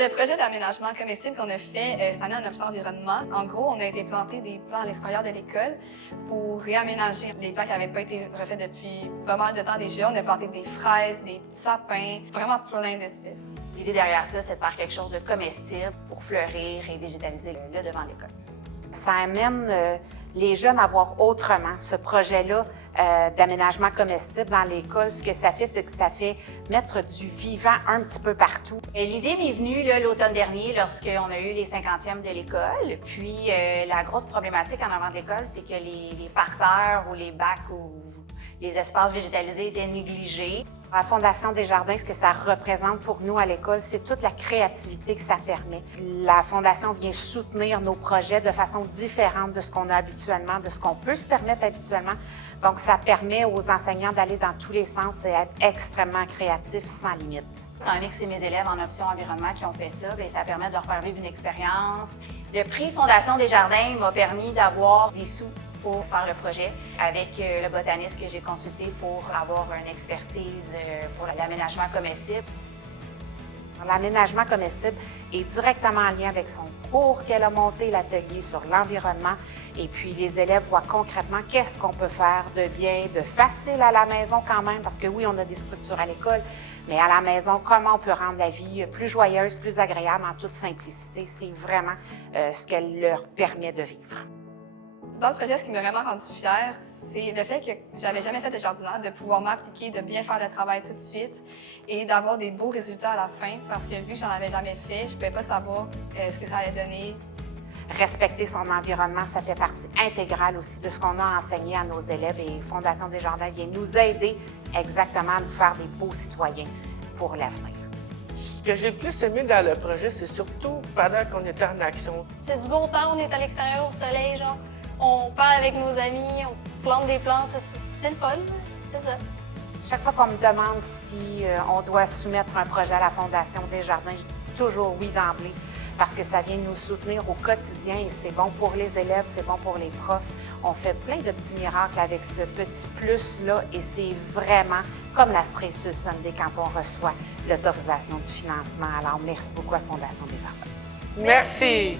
Le projet d'aménagement comestible qu'on a fait cette année en option environnement, en gros, on a été planter des plants à l'extérieur de l'école pour réaménager les plants qui n'avaient pas été refaits depuis pas mal de temps déjà. On a planté des fraises, des petits sapins, vraiment plein d'espèces. L'idée derrière ça, c'est de faire quelque chose de comestible pour fleurir et végétaliser le devant de l'école. Ça amène les jeunes à voir autrement ce projet-là d'aménagement comestible dans l'école. Ce que ça fait, c'est que ça fait mettre du vivant un petit peu partout. L'idée m'est venue l'automne dernier lorsqu'on a eu les 50e de l'école. Puis la grosse problématique en avant de l'école, c'est que les parterres ou les bacs ou les espaces végétalisés étaient négligés. La Fondation Desjardins, ce que ça représente pour nous à l'école, c'est toute la créativité que ça permet. La Fondation vient soutenir nos projets de façon différente de ce qu'on a habituellement, de ce qu'on peut se permettre habituellement. Donc, ça permet aux enseignants d'aller dans tous les sens et être extrêmement créatifs sans limite. Étant donné que c'est mes élèves en option environnement qui ont fait ça, bien, ça permet de leur faire vivre une expérience. Le prix Fondation Desjardins m'a permis d'avoir des sous pour faire le projet avec le botaniste que j'ai consulté pour avoir une expertise pour l'aménagement comestible. L'aménagement comestible est directement en lien avec son cours qu'elle a monté, l'atelier sur l'environnement. Et puis, les élèves voient concrètement qu'est-ce qu'on peut faire de bien, de facile à la maison quand même, parce que oui, on a des structures à l'école, mais à la maison, comment on peut rendre la vie plus joyeuse, plus agréable en toute simplicité. C'est vraiment ce qu'elle leur permet de vivre. Dans le projet, ce qui m'a vraiment rendu fière, c'est le fait que j'avais jamais fait de jardinage, de pouvoir m'appliquer, de bien faire le travail tout de suite et d'avoir des beaux résultats à la fin parce que vu que j'en avais jamais fait, je pouvais pas savoir ce que ça allait donner. Respecter son environnement, ça fait partie intégrale aussi de ce qu'on a enseigné à nos élèves et Fondation Desjardins vient nous aider exactement à nous faire des beaux citoyens pour l'avenir. Ce que j'ai le plus aimé dans le projet, c'est surtout pendant qu'on était en action. C'est du bon temps, on est à l'extérieur au soleil, genre. On parle avec nos amis, on plante des plantes, c'est le fun, c'est ça. Chaque fois qu'on me demande si on doit soumettre un projet à la Fondation Desjardins, je dis toujours oui d'emblée parce que ça vient nous soutenir au quotidien et c'est bon pour les élèves, c'est bon pour les profs. On fait plein de petits miracles avec ce petit plus-là et c'est vraiment comme la cerise sur le sundae quand on reçoit l'autorisation du financement. Alors, merci beaucoup à Fondation Desjardins. Merci.